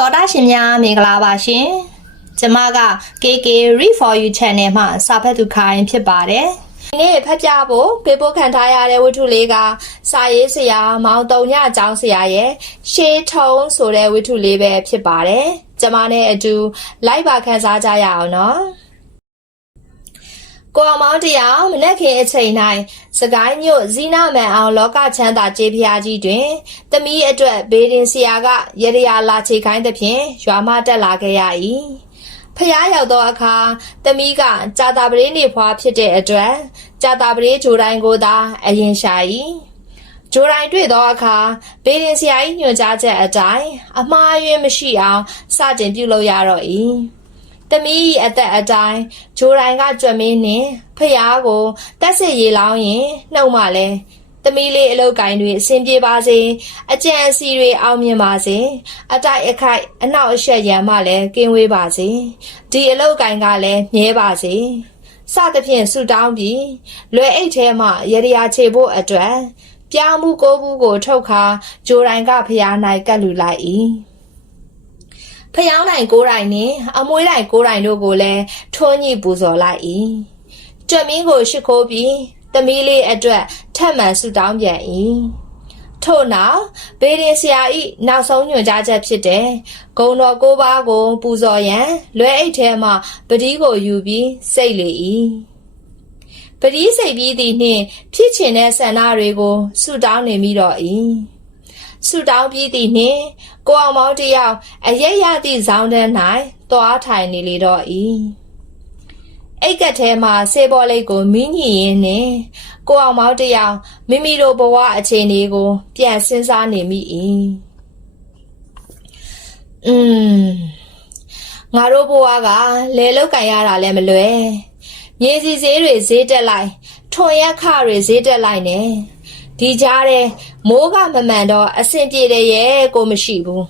တော်တာရှင်များမင်္ဂလာပါရှင်ကျမက KK Read for You Channel မှာစာဖတ်သူခိုင်ဖြစ်ပါတယ်ဒီနေ့ဖတ်ပြဖို့ပေးပို့ခံထားရတဲ့ဝတ္ထုလေးကစာရေးဆရာမောင်တုံညအကြောင်းဆရာရဲ့ရှေးထုံးဆိုတဲ့ဝတ္ထုလေးပဲဖြစ်ပါတယ်ကျမနဲ့အတူလိုက်ပါခန်းစားကြရအောင်နော် ကိုအောင်မောင်တရားမနက်ခင်အချိန်၌စကိုင်းမြို့ဇီနာမန်အောင်လောကချမ်းသာကျေးဖျားကြီးတွင်တမီးအတွက်ဘေးရင်ဆရာကရရရာလာချေခိုင်းသဖြင့်ရွာမတက်လာခဲ့ရ၏ဖျားရောက်သောအခါတမီးကကြာတာပရေနေဖွာဖြစ်တဲ့အတွက်ကြာတာပရေဂျိုတိုင်းကိုသာအရင်ရှာ၏ဂျိုတိုင်းတွေ့သောအခါဘေးရင်ဆရာ၏ညွှန်ကြားချက်အတိုင်းအမှားအယွင်းမရှိအောင်စတင်ပြုလုပ်ရတော့၏ တမီး၏အသက်အတိုင်းဂျိုတိုင်းကကြွက်မင်းနှင့်ဖျားကိုတက်စစ်ရေလောင်းရင်နှုတ်မှလည်းသမီးလေးအလုတ်ကိုင်းတွေအဆင်ပြေပါစေအကြံအစီတွေအောင်မြင်ပါစေအတိုက်အခိုက်အနောက်အရှက်ရံမှလည်းကင်းဝေးပါစေဒီအလုတ်ကိုင်းကလည်းမြဲပါစေစသဖြင့်ဆူတောင်းပြီးလွယ်အိတ်ထဲမှရရရာချေဖို့အတွက်ပြားမှုကိုဘူးကိုထုတ်ခါဂျိုတိုင်းကဖျား၌ကတ်လူလိုက်၏ ဖျောင်းနိုင်ကိုးတိုင်နှင့်အမွေးတိုင်ကိုးတိုင်တို့ကိုလည်းထွန်းညှိပူဇော်လိုက်၏ကြွက်မင်းကိုရှိခိုးပြီးသမီးလေးအတွက်ထပ်မံဆူတောင်းပြန်၏ထို့နောက်ဘေဒင်ဆရာဤနောက်ဆုံးညွှန်ကြားချက်ဖြစ်တဲ့ဂုံတော်ကိုးပါးကို ပူဇော်ရန်လွဲအိတ်ထဲမှပတိကိုယူပြီးစိတ်လေ၏ပတိစိတ်ပြီးသည်နှင့်ဖြစ်ချင်တဲ့ဆန္ဒတွေကိုဆူတောင်းနေမိတော့၏ ဆူတောင်းပြီးသည်နှင့်ကိုအောင်မောင်တယောက်အရက်ရသည့်ဇောင်းတန်း၌သွားထိုင်နေလေတော့၏အိတ်ကက်ထဲမှာဆေးဘောလေးကိုမင်းညင်ရင်းနဲ့ကိုအောင်မောင်တယောက်မိမိတို့ဘဝအခြေအနေကို ပြန်စဉ်းစားနေမိ၏อืมငါတို့ဘဝကလဲလောက်ကန်ရတာလည်းမလွယ်မြေစီဈေးတွေဈေးတက်လိုက်ထွန်ရက်ခတွေဈေးတက်လိုက်နေ ဒီကြားထဲမိုးကမမှန်တော့အဆင်ပြေတယ်ရဲ့ကိုမရှိဘူး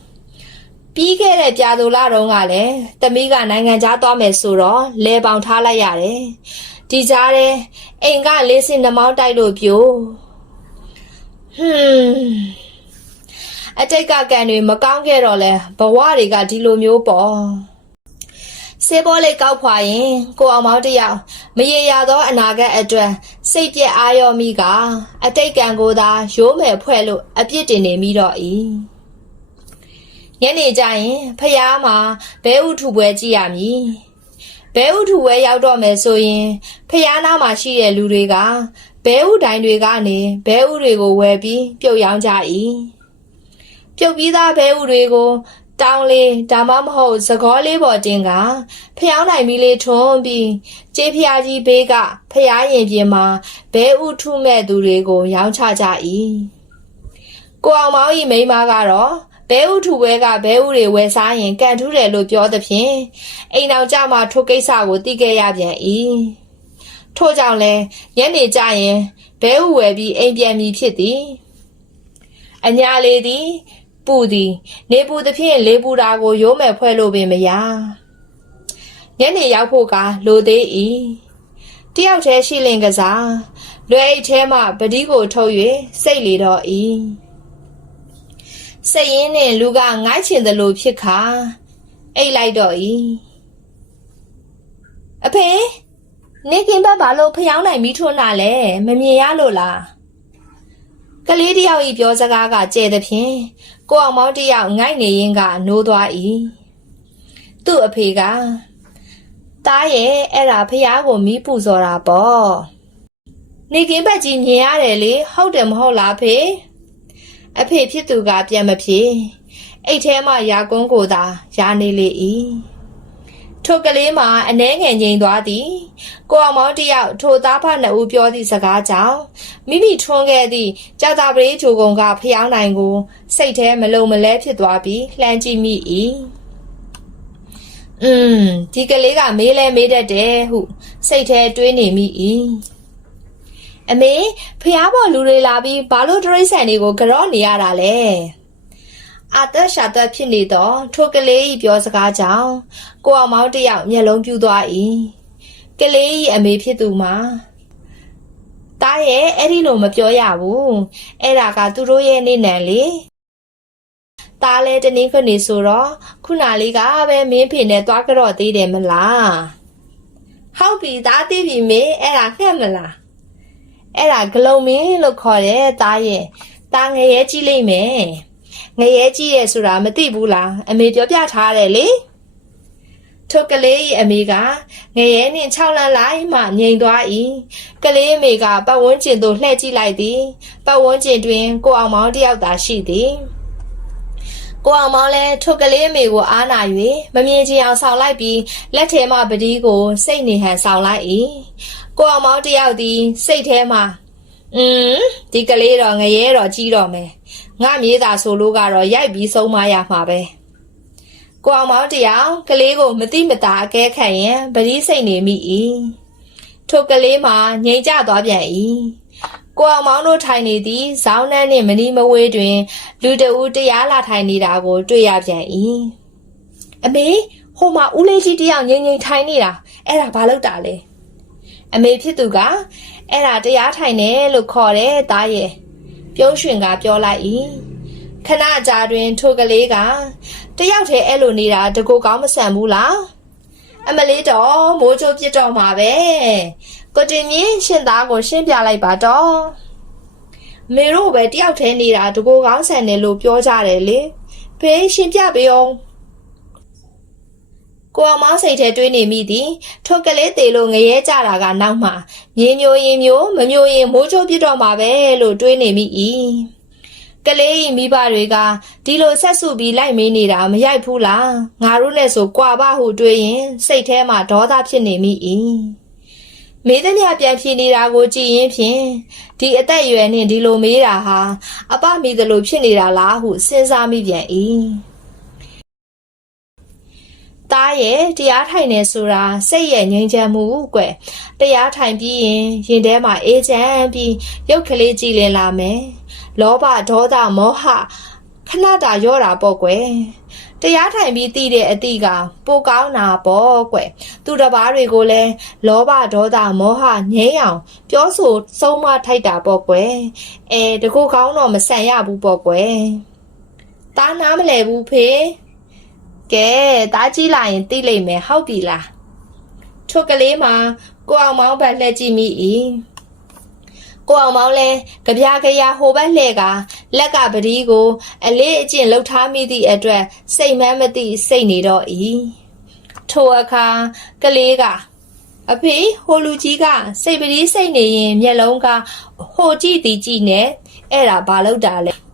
ပြီးခဲ့တဲ့ကြာသူလာတုန်းကလည်းတမီးကနိုင်ငံခြားသွားမယ်ဆိုတော့လဲပေါင်ထားလိုက်ရတယ်ဒီကြားထဲအိမ်ကလေးစင်နှမောင်းတိုက်လို့ပြို့ဟွန်းအတိတ်ကကံတွေမကောင်းခဲ့တော့လဲဘဝတွေကဒီလိုမျိုးပေါ့ စေဘောလေးကောက်ဖွာရင်ကိုအောင်မောင်တယောက်မရေရသောအနာဂတ်အတွက်စိတ်ပြက်အာရောမိကအတိတ်ကံကိုသာရိုးမယ်ဖွဲ့လို့အပြစ်တင်နေမိတော့၏ညနေကျရင်ဖျားမှာဘဲဥထုပွဲကြည့်ရမည်ဘဲဥထုပွဲရောက်တော့မယ်ဆိုရင်ဖျားနားမှာရှိတဲ့လူတွေကဘဲဥတိုင်းတွေကနေဘဲဥတွေကိုဝယ်ပြီးပြုတ်ရောင်းကြ၏ပြုတ်ပြီးသားဘဲဥတွေကို တောင်းလေးဒါမှမဟုတ်သကောလေးပေါ်တင်ကဖျောင်းနိုင်မီလေးထွန်းပြီးကျေးဖျားကြီးဘေးကဖျားရင်ပြင်မှာဘဲဥထုမဲ့သူတွေကို ရောင်းချကြ၏ကိုအောင်မောင်ဤမိန်းမကတော့ဘဲဥထုဝဲကဘဲဥတွေဝယ်စားရင်ကန်ထူးတယ်လို့ပြောသဖြင့်အိမ်အောင်ကြမှာထိုကိစ္စကိုသိခဲ့ရပြန်၏ထို့ကြောင့်လဲညနေကျရင်ဘဲဥဝယ်ပြီးအိမ်ပြန်မည်ဖြစ်သည်အညာလေးသည် ပူသည်နေပူသဖြင့်လေပူတာကိုရိုးမယ်ဖွဲ့လို့ပင်မရညနေရောက်ဖို့ကလိုသေး၏တယောက်တည်းရှိလင်ကစားလွယ်အိတ်ထဲမှပတိကိုထုတ်၍စိတ်လေတော့၏စိတ်ရင်းနှင့်လူကငိုက်ချင်သလိုဖြစ်ခါအိတ်လိုက်တော့၏အဖေနေကင်ဘတ်ဘာလို့ဖျောင်းနိုင်မိထွန်းလာလဲမမြင်ရလို့လား ကလေးတယောက်ဤပြောစကားကကြဲသဖြင့်ကိုအောင်မောင်တယောက်ငိုက်နေရင်ကနိုးသွား၏သူ့အဖေကတားရဲ့အဲ့ဒါဖះကိုမီးပူဇော်တာပေါ့နေကင်းဘက်ကြီးမြင်ရတယ်လေဟုတ်တယ်မဟုတ်လားဖေအဖေဖြစ်သူကပြန်မဖြေအိတ်ထဲမှာရာကုန်းကိုသာရာနေလေ၏ ထိုကလေးမှာအနှဲငယ်ငိန်သွားသည်ကိုအောင်မောင်တယောက်ထိုသားဖနှစ်ဦးပြောသည့်စကားကြောင့်မိမိထွန်းခဲ့သည့်ကြောက်တာပရိဂျိုကုံကဖျောင်းနိုင်ကို စိတ်ထဲမလုံမလဲဖြစ်သွားပြီးလှမ်းကြည့်မိ၏อืมဒီကလေးကမေးလဲမေးတတ်တယ်ဟုစိတ်ထဲတွေးနေမိ၏အမေဖျားပေါ်လူတွေလာပြီးဘာလို့တရိတ်ဆန်တွေကိုကြော့နေရတာလဲ အသက်ရှာသက်ဖြစ်နေတော့ထိုကလေးဤပြောစကားကြောင့်ကိုအောင်မောင်တယောက်မျက်လုံးပြူသွား၏ကလေးဤအမေဖြစ်သူမှာတားရဲ့အဲ့ဒီလိုမပြောရဘူးအဲ့ဒါကသူတို့ရဲ့နေနံလေตาလဲတနင်းခွနေဆိုတော့ခုနလေးကပဲမင်းဖေနဲ့သွားကြတော့သေးတယ်မလားဟုတ်ပြီသားသိပြီမေအဲ့ဒါငှက်မလားအဲ့ဒါဂလုံမင်းလို့ခေါ်တယ်သားရဲ့သားငရဲကြီးလိမ့်မယ် ငရဲကြီးရဲ့ဆိုတာမသိဘူးလားအမေပြောပြထားတယ်လေထိုကလေး၏အမေကငရဲနှင့်6လမ်းလိုက်မှငြိမ်သွား၏ကလေးအမေကပတ်ဝန်းကျင်သို့လှည့်ကြည့်လိုက်သည်ပတ်ဝန်းကျင်တွင်ကိုအောင်မောင်တစ်ယောက်သာရှိသည်ကိုအောင်မောင်လဲထိုကလေးအမေကိုအားနာ၍မမြင်ချင်အောင်ဆောင်လိုက်ပြီးလက်ထဲမှပတိကိုစိတ်နေဟန်ဆောင်လိုက်၏ကိုအောင်မောင်တယောက်သည်စိတ်ထဲမှอืมဒီကလေးတော့ငရဲတော့ကြီးတော့မယ် ငါမြေးသာဆိုလို့ကတော့ရိုက်ပြီးဆုံးမရမှာပဲကိုအောင်မောင်တယောက်ကလေးကိုမတိမတာအကဲခံရင်ပတိစိတ်နေမိ၏ထိုကလေးမှငြိမ်ကျသွားပြန်၏ကိုအောင်မောင်တို့ထိုင်နေသည့်ဇောင်းနှန်းနှင့်မနီမဝေးတွင် လူတဦးတရားလာထိုင်နေတာကို တွေ့ရပြန်၏အမေဟိုမှာဦးလေးကြီးတယောက်ငိမ့်ငိမ့်ထိုင်နေတာအဲ့ဒါဘာလုပ်တာလဲအမေဖြစ်သူကအဲ့ဒါတရားထိုင်တယ်လို့ခေါ်တယ်တားရဲ့ ပြုံးရွှင်ကပြောလိုက်၏ခဏကြာတွင် ထိုကလေးကတယောက်တည်းအဲ့လိုနေတာတကူကောင်းမဆန်ဘူးလားအမလေးတော့မိုးချိုးပြစ်တော့မှာပဲကိုတင်မြင့်ရှင်သားကိုရှင်းပြလိုက်ပါတော့မေတို့ပဲတယောက်တည်းနေတာတကိုကောင်းဆန်တယ်လို့ပြောကြတယ်လေဖေးရှင်ပြပေးအောင် ကိုအောင်မောင်းစိတ်ထဲတွေးနေမိသည်ထိုကလေးသေးလို့ငရဲကြတာကနောက်မှမြင်းမျိုးရင်မျိုးမမျိုးရင်မိုးချိုးပြစ်တော့မှာပဲလို့တွေးနေမိ၏ကလေးဤမိဘတွေကဒီလိုဆက်စုပြီးလိုက်မေးနေတာမရိုက်ဘူးလားငါတို့နဲ့ဆိုကြွာပါဟုတွေးရင်စိတ်ထဲမှာဒေါသဖြစ်နေမိ၏မေးသည်မြပြန်ဖြေနေတာကိုကြည့်ရင်ဖြင့်ဒီအသက်အရွယ်နဲ့ဒီလိုမေးတာဟာအပမိသလိုဖြစ်နေတာလားဟုစဉ်းစားမိပြန်၏ တားရဲ့တရားထိုင်နေဆိုတာစိတ်ရဲ့ငြိမ်းချမ်းမှုကွယ်တရားထိုင်ပြီးရင်ရင်ထဲမှာအေးချမ်းပြီးရုပ်ကလေးကြည်လင်လာမယ်လောဘဒေါသမောဟခဏတာရော့တာပေါ့ကွယ်တရားထိုင်ပြီးတည်တဲ့အတိကပိုကောင်းတာပေါ့ကွယ်သူတစ်ပါးတွေကိုလည်းလောဘဒေါသမောဟငြိမ်းအောင်ပြောဆိုဆုံးမထိုက်တာပေါ့ကွယ်အဲတကူကောင်းတော့မဆန်ရဘူးပေါ့ကွယ်တားနားမလဲဘူးဖေ ကဲတားကြည့်လိုက်ရင်သိလိမ့်မယ်ဟုတ်ပြီလားထိုကလေးမှာကိုအောင်မောင်းဘက်လှည့်ကြည့်မိ၏ကိုအောင်မောင်းလဲကြပြားကြရာဟိုဘက်လှဲ့ကလက်ကပတိကို အလေးအကျင့်လှုပ်ထားမိသည့်အတွက်စိတ်မမ်းမသိစိတ်နေတော့၏ထိုအခါကလေးကအဖေဟိုလူကြီးကစိတ်ပတိစိတ်နေရင်မျက်လုံးကဟိုကြည့်သည်ကြည့်နေအဲ့ဒါဘာလို့တာလဲဟဲ့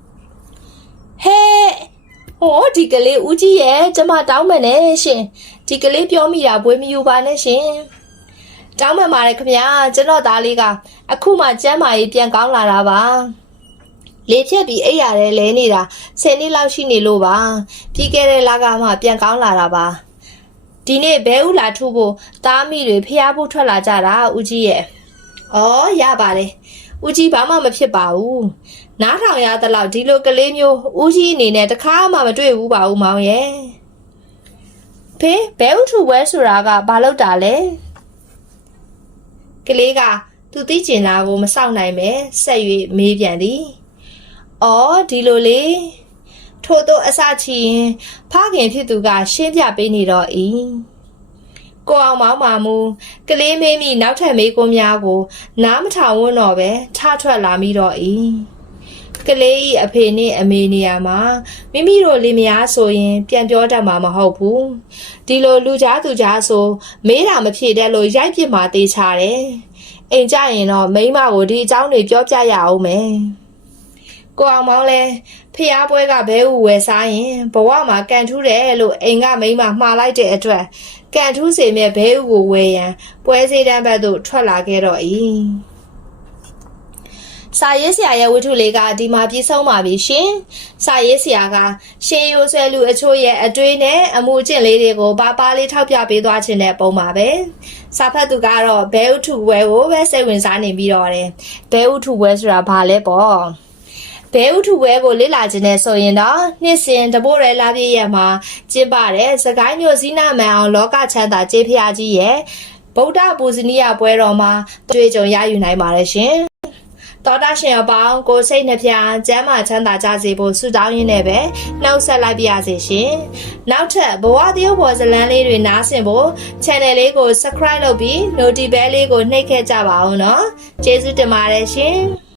ဟိုဒီကလေးဦးကြီးရဲ့ကျမတောင်းမယ်နဲ့ရှင်ဒီကလေးပြောမိတာဘွေးမယူပါနဲ့ရှင်တောင်းမှန်ပါတယ်ခင်ဗျာကျွန်တော်သားလေးကအခုမှကျမ်းမာရေးပြန်ကောင်းလာတာပါလေဖြတ်ပြီးအိပ်ရတယ်လဲနေတာ10နှစ်လောက်ရှိနေလို့ပါပြီးခဲ့တဲ့လကမှပြန်ကောင်းလာတာပါဒီနေ့ဘဲဥလာထုဖို့တားမိတွေဖျားဖို့ထွက်လာကြတာဦးကြီးရဲ့ဩရပါတယ်ဦးကြီးဘာမှမဖြစ်ပါဘူး နားထောင်ရတဲ့လောက်ဒီလိုကလေးမျိုးဦးကြီးအနေနဲ့တခါမှမတွေ့ဘူးပါဦးမောင်ရဲ့ဖေးဘဲဥထုပွဲဆိုတာကဘာလို့တာလဲကလေးကသူသိကျင်တာကိုမစောင့်နိုင်ပဲဆက်၍မေးပြန်သည်။အော်ဒီလိုလေထို့သောအစချီရင်ဖခင်ဖြစ်သူကရှင်းပြပေးနေတော့၏ကိုအောင်မောင်းမာမူကလေးမေးမိနောက်ထပ်မေးခွန်းများကို နားမထောင်ဝန်းတော့ပဲထထွက်လာမိတော့၏ ကလေးဤအဖေနှင့်အမေနေရာမှာမိမိတို့လင်မယားဆိုရင် ပြန်ပြောတတ်မှာမဟုတ်ဘူးဒီလိုလူကြားသူကြားဆိုမေးတာမဖြေတတ်လို့ရိုက်ပြစ်မှာတေးချတယ်အိမ်ကြရင်တော့မိန်းမကိုဒီအကြောင်းတွေပြောပြရအောင်မယ်ကိုအောင်မောင်းလဲဖျားပွဲကဘဲဥဝယ်စားရင်ဘဝမှာကန်ထူးတယ်လို့အိမ်ကမိန်းမမှားလိုက်တဲ့အတွက်ကန်ထူးစေမြဲဘဲဥကိုဝယ်ရန်ပွဲစည်းတန်းဘက်သို့ထွက်လာခဲ့တော့၏ စာရေးဆရာရဲ့ဝတ္ထုလေးကဒီမှာပြည့်စုံပါပြီရှင်။စာရေးဆရာကရှင်ရိုးဆွဲလူအချို့ရဲ့အတွေးနဲ့အမှုအကျင့်လေးတွေကိုပါပါလေးထောက်ပြပေးသွားခြင်းတဲ့ပုံပါပဲ။စာဖတ်သူကတော့ဘဲဥထုဝဲကိုပဲစိတ်ဝင်စားနေပြီးတော့တယ်။ဘဲဥထုဝဲဆိုတာဘာလဲပေါ့။ဘဲဥထုဝဲကိုလေ့လာခြင်းနဲ့ဆိုရင်တော့နှစ်စဉ်တပိုးရဲလာပြည့်ရက်မှာကျင်းပတဲ့စကိုင်းမြို့ဇီနာမန်အောင်လောကချမ်းသာကျေးဖျားကြီးရဲ့ဗုဒ္ဓပူဇနီယပွဲတော်မှာတွေ့ကြုံရယူနိုင်ပါတယ်ရှင်။ တော်တာရှင်အပေါင်းကိုစိတ်နှပြကျမ်းမာချမ်းသာကြစေဖို့ဆုတောင်းရင်းနဲ့ပဲနှုတ်ဆက်လိုက်ပါရစေရှင်။နောက်ထပ်ဘဝတရုပ်ပေါ်ဇလန်းလေးတွေနားဆင်ဖို့ channel လေးကို subscribe လုပ်ပြီး notify လေးကိုနှိပ်ခဲ့ကြပါအောင်နော်။ကျေးဇူးတင်ပါတယ်ရှင်။